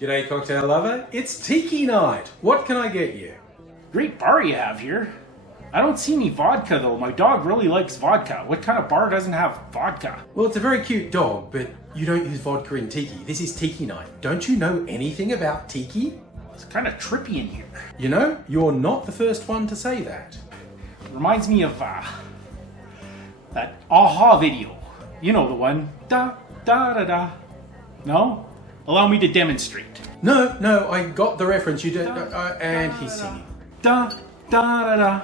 G'day cocktail lover, it's Tiki night. What can I get you? Great bar you have here. I don't see any vodka though. My dog really likes vodka. What kind of bar doesn't have vodka? Well, it's a very cute dog, but you don't use vodka in Tiki. This is Tiki night. Don't you know anything about Tiki? It's kind of trippy in here. You know, you're not the first one to say that. Reminds me of that Aha video. You know the one. Da da da da. No? Allow me to demonstrate. No, I got the reference. You did, and he's singing. Da da da da.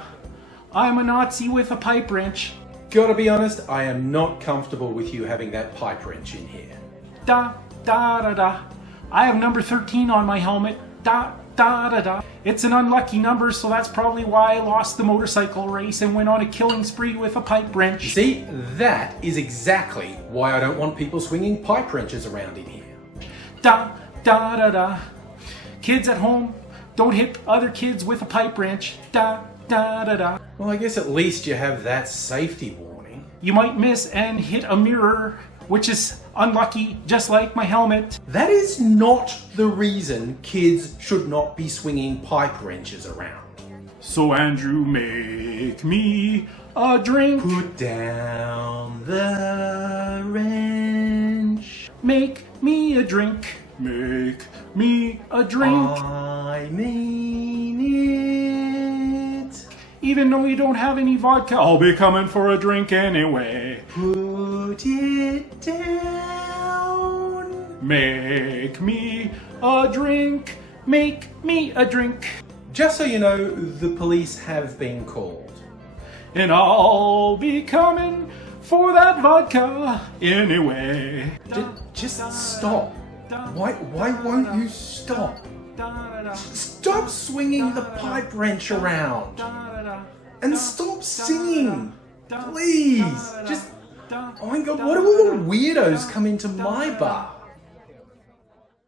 I'm a Nazi with a pipe wrench. Gotta be honest, I am not comfortable with you having that pipe wrench in here. Da da da da. I have number 13 on my helmet. Da da da da. It's an unlucky number, so that's probably why I lost the motorcycle race and went on a killing spree with a pipe wrench. See, that is exactly why I don't want people swinging pipe wrenches around in here. Da da da da. Kids at home, don't hit other kids with a pipe wrench. Da da da da. Well, I guess at least you have that safety warning. You might miss and hit a mirror, which is unlucky, just like my helmet. That is not the reason kids should not be swinging pipe wrenches around. So Andrew, make me a drink. Put down the wrench. Make me a drink. Make me a drink. I mean it. Even though you don't have any vodka, I'll be coming for a drink anyway. Put it down. Make me a drink. Make me a drink. Just so you know, the police have been called. And I'll be coming for that vodka anyway. Just stop. Why won't you stop? Stop swinging the pipe wrench around. And stop singing. Please. Just, oh my God, what do all the weirdos come into my bar?